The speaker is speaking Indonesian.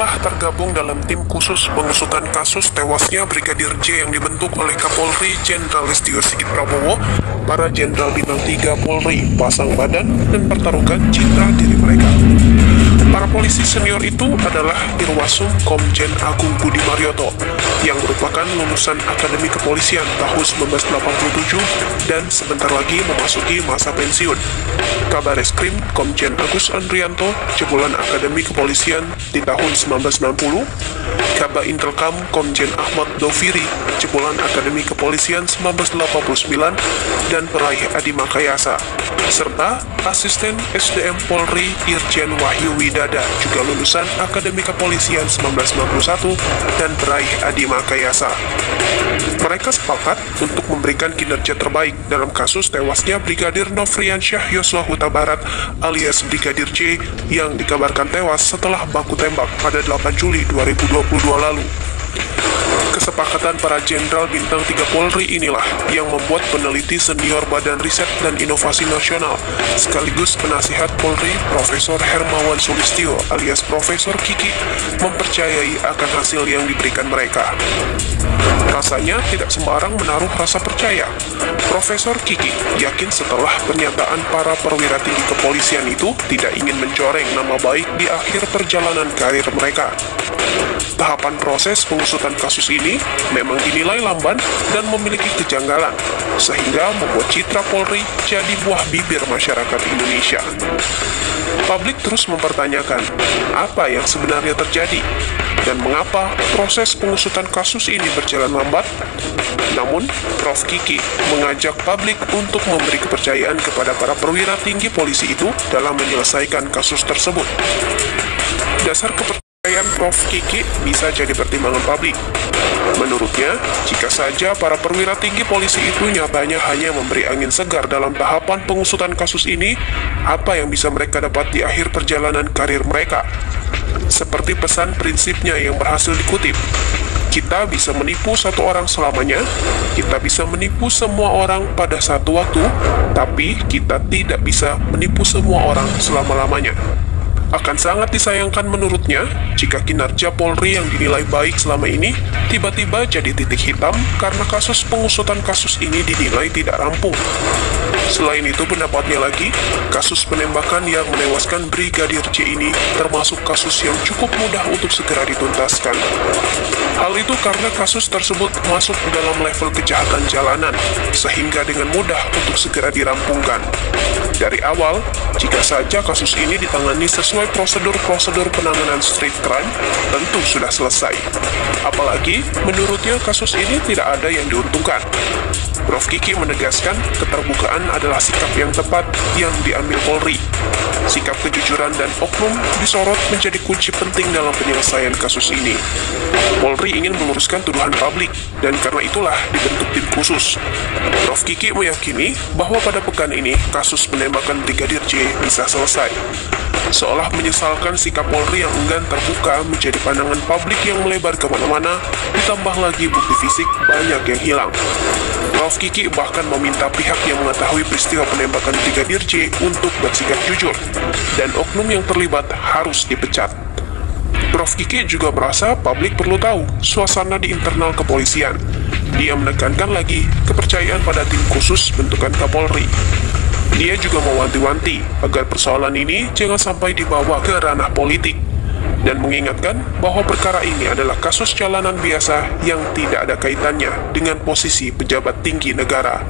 Setelah tergabung dalam tim khusus pengusutan kasus tewasnya Brigadir J yang dibentuk oleh Kapolri Jenderal Listio Sigit Prabowo, para Jenderal Bintang 3 Polri pasang badan dan pertaruhkan citra diri mereka. Para polisi senior itu adalah Irwasum Komjen Agung Budi Marioto yang merupakan lulusan Akademi Kepolisian tahun 1987 dan sebentar lagi memasuki masa pensiun. Kabar Eskrim Komjen Agus Andrianto, jebolan Akademi Kepolisian di tahun 1990. Kaba Intelkam Komjen Ahmad Doviri, jebolan Akademi Kepolisian 1989 dan peraih Adi Makayasa, serta Asisten SDM Polri Irjen Wahyu Widada, juga lulusan Akademi Kepolisian 1991 dan peraih Adi Makayasa. Mereka sepakat untuk memberikan kinerja terbaik dalam kasus tewasnya Brigadir Nofriansyah Yosua Huta Barat alias Brigadir J yang dikabarkan tewas setelah baku tembak pada 8 Juli 2022 lalu. Kesepakatan para Jenderal Bintang 3 Polri inilah yang membuat peneliti senior Badan Riset dan Inovasi Nasional sekaligus penasihat Polri Profesor Hermawan Sulistyo alias Profesor Kiki mempercayai akan hasil yang diberikan mereka. Rasanya tidak sembarang menaruh rasa percaya. Profesor Kiki yakin setelah pernyataan para perwira tinggi kepolisian itu tidak ingin mencoreng nama baik di akhir perjalanan karir mereka. Tahapan proses pengusutan kasus ini memang dinilai lamban dan memiliki kejanggalan, sehingga membuat citra Polri jadi buah bibir masyarakat Indonesia. Publik terus mempertanyakan apa yang sebenarnya terjadi dan mengapa proses pengusutan kasus ini berjalan lambat. Namun, Prof. Kiki mengajak publik untuk memberi kepercayaan kepada para perwira tinggi polisi itu dalam menyelesaikan kasus tersebut. Dasar kepercayaan Prof. Kiki bisa jadi pertimbangan publik. Menurutnya, jika saja para perwira tinggi polisi itu nyatanya hanya memberi angin segar dalam tahapan pengusutan kasus ini, apa yang bisa mereka dapat di akhir perjalanan karir mereka? Seperti pesan prinsipnya yang berhasil dikutip, kita bisa menipu satu orang selamanya, kita bisa menipu semua orang pada satu waktu, tapi kita tidak bisa menipu semua orang selama-lamanya. Akan sangat disayangkan menurutnya jika kinerja Polri yang dinilai baik selama ini tiba-tiba jadi titik hitam karena kasus pengusutan kasus ini dinilai tidak rampung. Selain itu pendapatnya lagi, kasus penembakan yang menewaskan Brigadir J ini termasuk kasus yang cukup mudah untuk segera dituntaskan. Hal itu karena kasus tersebut masuk dalam level kejahatan jalanan, sehingga dengan mudah untuk segera dirampungkan. Dari awal, jika saja kasus ini ditangani sesuai prosedur-prosedur penanganan street crime, tentu sudah selesai. Apalagi, menurutnya kasus ini tidak ada yang diuntungkan. Prof. Kiki menegaskan keterbukaan adalah sikap yang tepat yang diambil Polri. Sikap kejujuran dan oknum disorot menjadi kunci penting dalam penyelesaian kasus ini. Polri ingin meluruskan tuduhan publik, dan karena itulah dibentuk tim khusus. Prof. Kiki meyakini bahwa pada pekan ini kasus penembakan Brigadir J bisa selesai. Seolah menyesalkan sikap Polri yang enggan terbuka menjadi pandangan publik yang melebar kemana-mana, ditambah lagi bukti fisik banyak yang hilang. Prof. Kiki bahkan meminta pihak yang mengetahui peristiwa penembakan Brigadir J untuk bersikap jujur, dan oknum yang terlibat harus dipecat. Prof. Kiki juga merasa publik perlu tahu suasana di internal kepolisian. Dia menekankan lagi kepercayaan pada tim khusus bentukan Kapolri. Dia juga mewanti-wanti agar persoalan ini jangan sampai dibawa ke ranah politik, dan mengingatkan bahwa perkara ini adalah kasus jalanan biasa yang tidak ada kaitannya dengan posisi pejabat tinggi negara.